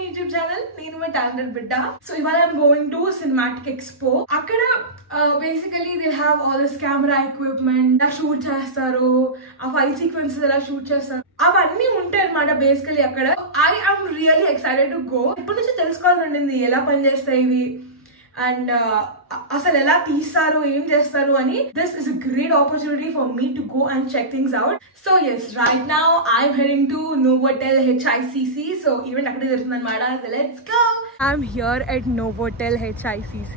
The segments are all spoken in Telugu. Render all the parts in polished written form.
my YouTube channel. Nenu my talented bidda. So ivala I'm going to Cinematic Expo. Akkada basically they'll have all this camera equipment. La shoot chestaru. A fight sequences la shoot chestaru. అవన్నీ ఉంటాయి అన్నమాట బేసికలీ అక్కడ. I am really excited to go. ఇప్పటి నుంచి తెలుసుకోవాలని ఉండింది ఎలా పనిచేస్తాయి ఇవి అండ్ అసలు ఎలా తీస్తారు ఏం చేస్తారు అని. This is a great opportunity for me to go and check things out. So yes right now I'm heading to Novotel HICC. So event అక్కడే జరుగుతుంది అనమాట. Let's go. I'm here at Novotel HICC.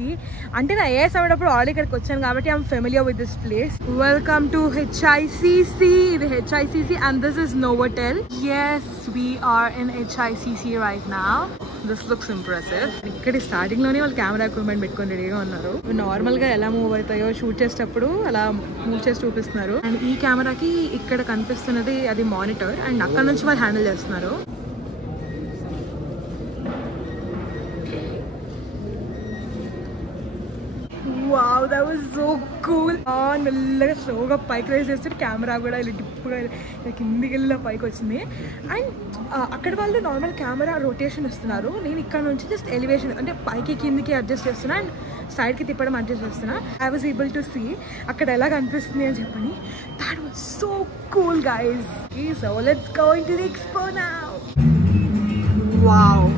అంటే నా ఏఎస్ అవ్వడప్పుడు ఆల్రెడీ ఇక్కడికి వచ్చాను కాబట్టి I'm familiar with this place. Welcome to HICC. ఇది HICC and this is Novotel. Yes, we are in HICC right now. This looks impressive. ఇక్కడ స్టార్టింగ్ లోనే వాళ్ళు కెమెరా ఎక్విప్మెంట్ పెట్టుకొని రెడీగా ఉన్నారు. నార్మల్ గా ఎలా మూవ్ అవుతాయో షూట్ చేసేటప్పుడు అలా మూవ్ చేసి చూపిస్తున్నారు. అండ్ ఈ కెమెరాకి ఇక్కడ కనిపిస్తున్నది అది మానిటర్ అండ్ అక్కడ నుంచి వాళ్ళు హ్యాండిల్ చేస్తున్నారు. Wow, that was so cool. మెల్లగా స్లోగా పైకి రైజ్ చేస్తే కెమెరా కూడా ఇలా డిప్పుగా ఇలా కిందికి వెళ్ళి పైకి వచ్చింది. అండ్ అక్కడ వాళ్ళు నార్మల్ కెమెరా రొటేషన్ ఇస్తున్నారు. నేను ఇక్కడ నుంచి జస్ట్ ఎలివేషన్ అంటే పైకి కిందికి అడ్జస్ట్ చేస్తున్నా అండ్ సైడ్కి తిప్పడం అడ్జస్ట్ చేస్తున్నా. I was able to see అక్కడ ఎలా కనిపిస్తుంది అని చెప్పని. That was so cool guys. So let's go into the expo now. Wow,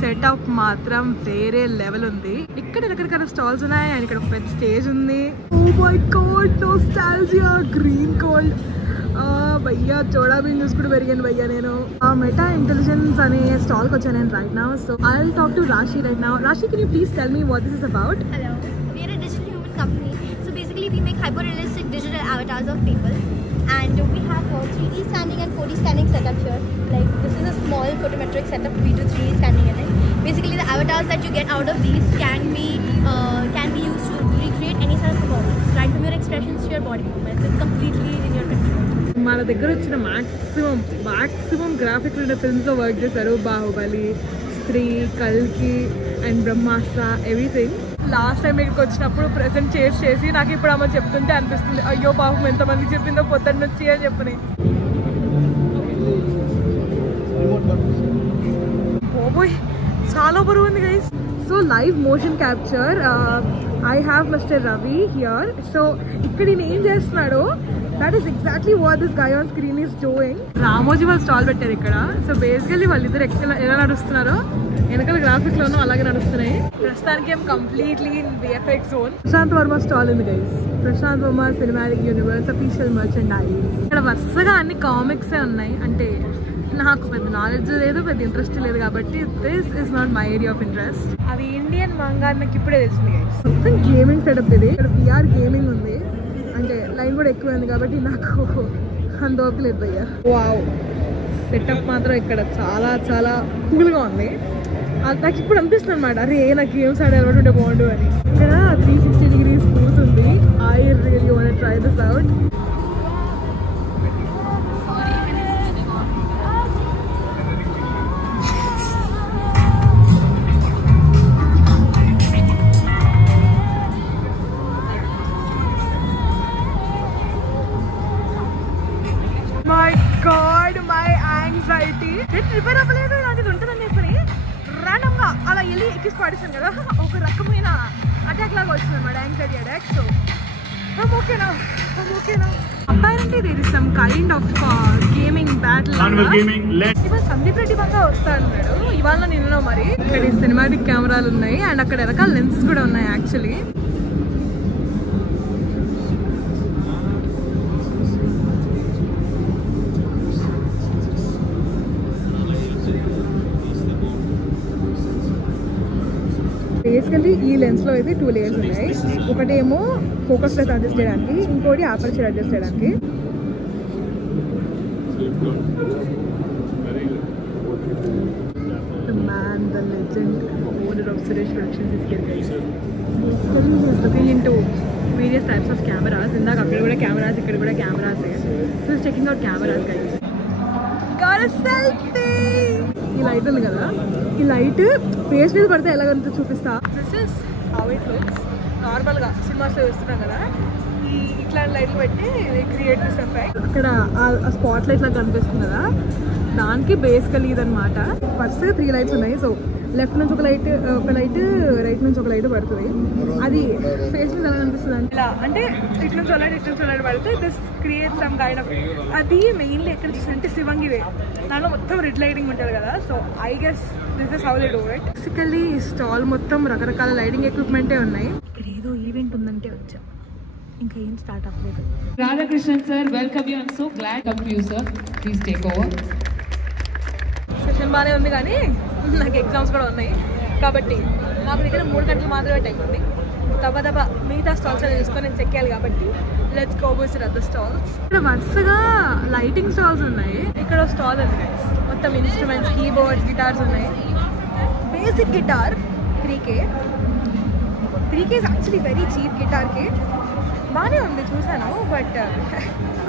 setup మాత్రం వేరే లెవెల్ ఉంది. ఇక్కడ రకరకాల స్టాల్స్ ఉన్నాయి అండ్ ఇక్కడ పెద్ద స్టేజ్ ఉంది. Oh my god, nostalgia, green cold. భయ్యా చోడా బీన్ న్యూస్ కూడా పెరిగాను భయ్యా. నేను మెటా ఇంటెలిజెన్స్ అనే స్టాల్కి వచ్చాను నేను right now. So I will talk to రాశి రైట్ నౌ. రాశి, can you please tell me what this is about? Hello, we are a digital human company. So basically we make hyper-realistic digital avatars of people. And we have 3D scanning and 4D scanning setup here. Like this is a small photometric setup. We do 3D scanning in it. Basically the avatars that you get out of these can be used to recreate any sort of performance, right from your expressions to your body movements. It's completely in your control. మన దగ్గర వచ్చిన మాక్సిమం గ్రాఫిక్స్ ఉన్న ఫిల్మ్స్లో వర్క్ చేశారు. బాహుబలి, స్త్రీ, కల్కి and Brahmastra, everything. Last time ఇక్కడికి వచ్చినప్పుడు ప్రెజెంట్ చేసి నాకు ఇప్పుడు అమ్మ చెప్తుంటే అనిపిస్తుంది, అయ్యో పాపం ఎంతమంది చెప్పిందో పొద్దున్న వచ్చి అని చెప్పని. ఓబోయ్, చాలా బరువు ఉంది guys. So live motion capture. I have mister Ravi here. So ఇక్కడ ఈయన ఏం చేస్తున్నాడో that is exactly what this guy on screen is doing. Ramoji వాళ్ళు స్టాల్ పెట్టారు ఇక్కడ. సో బేసికల్లీ వాళ్ళిద్దరు ఎలా నడుస్తున్నారో వెనకాల గ్రాఫిక్స్ లోనూ అలాగే నడుస్తున్నాయి. ప్రస్తుతానికి ఏం completely in VFX zone. Prasanth Varma stall ఉంది guys. Prasanth Varma cinematic universe official merchandise. ఇక్కడ వరుసగా అన్ని కామిక్సే ఉన్నాయి. అంటే నాకు పెద్ద నాలెడ్జ్ లేదు, పెద్ద ఇంట్రెస్ట్ లేదు కాబట్టి this is not my area of interest. అది ఇండియన్ మంగా నాకు ఇప్పుడే తెలిసింది గైస్. మొత్తం గేమింగ్ సెటప్ ఇది. ఇక్కడ VR గేమింగ్ ఉంది. అంటే లైన్ కూడా ఎక్కువైంది కాబట్టి నాకు అంత ఓపిక లేదు భయ్యా. వావ్, సెటప్ మాత్రం ఇక్కడ చాలా చాలా కూల్గా ఉంది. నాకు ఇప్పుడు అనిపిస్తుంది అనమాట, అరే నాకు గేమ్స్ ఆడే అలవాటు ఉంటే బాగుండు అని. ఇక్కడ 360 degrees కూర్చుంది. I really want try this out. My God, my anxiety. నేను ప్రిపేర్ అవ్వలేదు ఇలాంటిది ఉంటుందని చెప్పని ర్యాండమ్గా అలా వెళ్ళి ఎక్కిసి పడేసాను కదా. ఒక రకమైన అటాక్ లాగా వచ్చింది అనమాట, anxiety attack. So I'm okay now. Apparently there is some kind of gaming battle. ఇవాళ సందీప్ రెడ్డి బంగా వస్తాడు ఇవాళ నిన్న. మరి ఇక్కడ సినిమాటిక్ కెమెరాలు ఉన్నాయి అండ్ అక్కడ రకాల లెన్స్ కూడా ఉన్నాయి యాక్చువల్లీ. బేసికల్లీ ఈ లెన్స్లో అయితే 2 లేయర్స్ ఉన్నాయి. ఒకటేమో ఫోకస్ లెస్ అడ్జస్ట్ చేయడానికి, ఇంకోటి ఆపర్చర్ అడ్జస్ట్ చేయడానికి. The man, the legend, owner of Suresh Productions is here guys. Basically he is looking into various types of cameras. ఇందాక అక్కడ కూడా కెమెరాస్, ఇక్కడ కూడా cameras. So he's checking out cameras guys. Got a selfie. ఈ లైట్ ఉంది కదా, ఈ లైట్ ఫేస్ మీద పడితే ఎలా కనుక చూపిస్తా. This is how it looks. నార్మల్గా సినిమాస్లో చూస్తున్నాం కదా, ఇట్లాంటి లైట్లు పెట్టి క్రియేట్ దిస్ ఎఫెక్ట్. అక్కడ ఆ స్పాట్ లైట్ లాగా కనిపిస్తుంది కదా, దానికి బేసికలీ ఇదనమాట. వరుసగా 3 లైట్స్ ఉన్నాయి. సో లెఫ్ట్ నుంచి ఒక లైట్, రైట్ నుంచి ఒక లైట్ పడుతుంది. అది ఫేస్ మీద ఎలా అనిపిస్తుంది అంటే ఇలా, అంటే ఇటు నుంచి ఒక లైట్ పడితే this create some kind of. అది మెయిన్లీ ఎక్కడ చూస్తుంటే శివంగివే, దాంట్లో మొత్తం రెడ్ లైటింగ్ ఉంటుంది కదా. So I guess this is how they do it. Basically ఈ స్టాల్ మొత్తం రకరకాల లైటింగ్ ఎక్విప్మెంటే ఉన్నాయి. ఇక్కడ ఏదో ఈవెంట్ ఉందంటే వచ్చా, ఇంకా ఏం స్టార్ట్ అవ్వలేదు. Radhakrishnan sir, welcome you. I'm so glad to come to you, sir. Please take over. Session బాగానే ఉంది కానీ నాకు ఎగ్జామ్స్ కూడా ఉన్నాయి కాబట్టి నాకు దగ్గర 3 గంటలు మాత్రమే టైం ఉంది. దబా మిగతా స్టాల్స్ అని తీసుకొని నేను చెక్ చేయాలి కాబట్టి let's go visit other stalls. ఇక్కడ వరుసగా లైటింగ్ స్టాల్స్ ఉన్నాయి. ఇక్కడ స్టాల్ ఉంది గైస్, మొత్తం ఇన్స్ట్రుమెంట్స్, కీబోర్డ్స్, గిటార్స్ ఉన్నాయి. Basic guitar 3K is actually very cheap గిటార్కి. బాగానే ఉంది చూసాను, బట్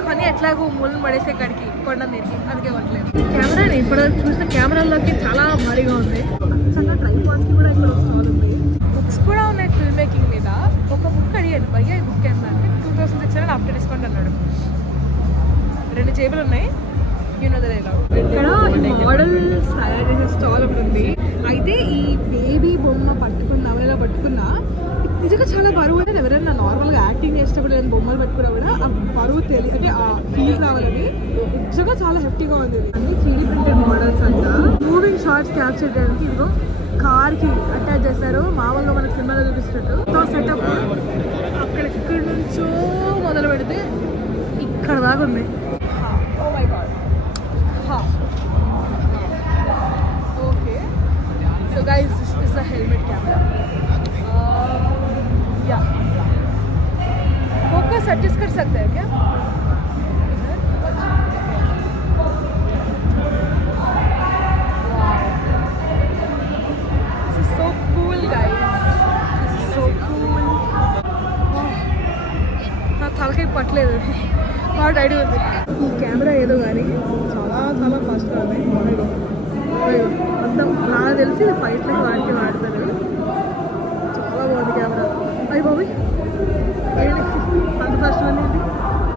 కానీ ఎట్లాగో మూలను పడేసే కాడికి కొండ నీరికి అందుకే కొట్టలేదు. కెమెరాని ఇప్పుడు చూసిన కెమెరాల్లోకి చాలా భారీగా ఉంది. చాలా ట్రైపాడ్స్కి కూడా ఇక్కడ స్టాల్ ఉంది. బుక్స్ కూడా ఉన్నాయి ఫిల్మ్ మేకింగ్ మీద. ఒక బుక్ అడిగాను, భయ్యా ఈ బుక్ ఏంటంటే 2000 ఇచ్చారని ఆఫ్టర్ డిస్కౌంట్ అన్నాడు. 2 జేబులు ఉన్నాయి. ఇక్కడ మోడల్స్ తయారు చేసే స్టాల్ ఉంటుంది. అయితే ఈ బేబీ బొమ్మ పట్టుకున్న ఎవరైనా పట్టుకున్నా నిజంగా చాలా బరువు. అంటే ఎవరైనా నార్మల్గా యాక్టింగ్ చేసేటప్పుడు నేను బొమ్మలు పెట్టుకున్నా కూడా ఆ బరువు తెలియదు, అంటే ఆ ఫీల్ రావాలని నిజంగా చాలా హెఫ్టీగా ఉంది. అన్ని 3D ప్రింటెడ్ మోడల్స్ అంట. మూవింగ్ షార్ట్స్ క్యాప్చర్ చేయడానికి ఇదిగో కార్కి అటాచ్ చేస్తారు, మామూలుగా మనకు సినిమాలో చూపిస్తున్నట్టు. సెటప్ అక్కడ ఇక్కడి నుంచో మొదలు పెడితే ఇక్కడ దాకా ఉంది. Oh my god. Okay, so guys this is the helmet camera. या फोकस एडजस्ट कर सकते हैं क्या? This is so cool guys. This is so cool. నా తలకి పట్టలేదు, బాగా టైట్ ఉంది. ఈ కెమెరా ఏదో కానీ చాలా చాలా ఫాస్ట్గా ఉంది. మొత్తం నాకు తెలిసి ఫైట్లకి వాటికి వాడతారు. చాలా బాగుంది కెమెరా. అయ్యి బాబు అంత ఫస్ట్ ఉంది.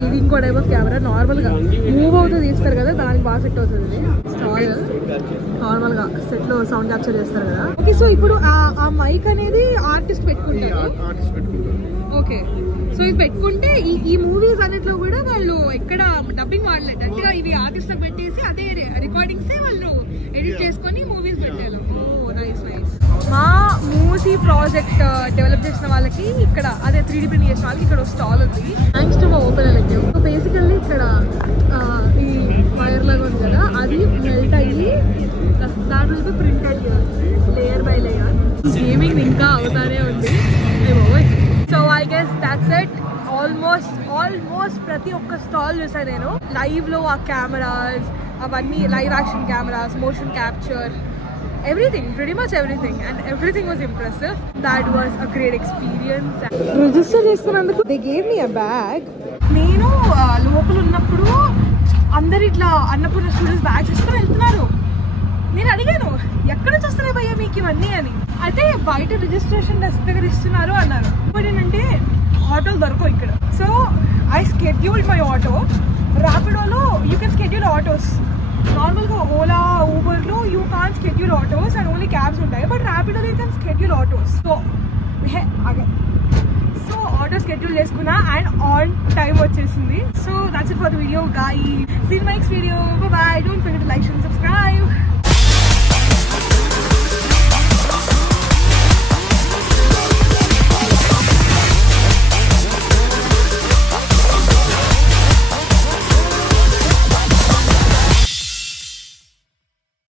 ఇది ఇంకో టైప్ ఆఫ్ కెమెరా. నార్మల్గా మూవ్ అవుతూ తీస్తారు కదా, దానికి బాగా సెట్ అవుతుంది. స్టాల్ నార్మల్గా సెట్లో సౌండ్ క్యాప్చర్ చేస్తారు కదా. ఓకే, సో ఇప్పుడు ఆ మైక్ అనేది ఆర్టిస్ట్ పెట్టుకుంటారు. ఓకే, సో ఇది పెట్టుకుంటే ఈ మూవీస్ అన్నిట్లో కూడా వాళ్ళు ఎక్కడ డబ్బింగ్ వాడలేదు, అంటే ఇవి ఆర్టిస్ట్లకు పెట్టేసి అదే రికార్డింగ్సే వాళ్ళు ఎడిట్ చేసుకొని మూవీస్ పెట్టారు. మా మూసీ ప్రాజెక్ట్ డెవలప్ చేసిన వాళ్ళకి ఇక్కడ అదే 3D ప్రింట్ చేసిన వాళ్ళకి ఇక్కడ స్టాల్ ఉంది. థ్యాంక్స్ టు మా ఓపెన్ ఎలక్టివ్. సో బేసికల్లీ ఇక్కడ ఈ వైర్ లాగా ఉంది కదా, అది మెల్ట్ అయ్యి that will be printed layer by layer. Gaming ఇంకా అవుతానే ఉంది. So I guess that's it. Almost ప్రతి ఒక్క స్టాల్ చూసాను నేను. లైవ్లో ఆ కెమెరాస్ అవన్నీ, live action cameras, motion capture, everything, pretty much everything, and everything was impressive. That was a great experience. Register చేసుకున్నందుకు they gave me a bag. నేను లోపల ఉన్నప్పుడు అందరు ఇట్లా అన్నపూర్ణ స్టూడెంట్స్ బ్యాగ్స్ తీసుకుని వెళ్తున్నారు. నేను అడిగాను, ఎక్కడ నుంచి వస్తున్నాయి భయ్యా మీకు ఇవన్నీ అని. అయితే బయట రిజిస్ట్రేషన్ డెస్క్ దగ్గర ఇస్తున్నారు అన్నారు. బట్ ఏంటంటే ఆటోలు దొరకవు ఇక్కడ. So I scheduled my auto. ర్యాపిడోలో యూ కెన్ స్కెడ్యూల్ ఆటోస్. నార్మల్గా ఓలా, ఊబర్లో you can schedule autos and only cabs ఉంటాయి. బట్ ర్యాపిడోలో you can schedule autos. So auto schedule చేసుకున్నా అండ్ ఆన్ టైం వచ్చేసింది. So that's it for the video guys. See you in my next video. Bye bye. Don't forget to like and subscribe.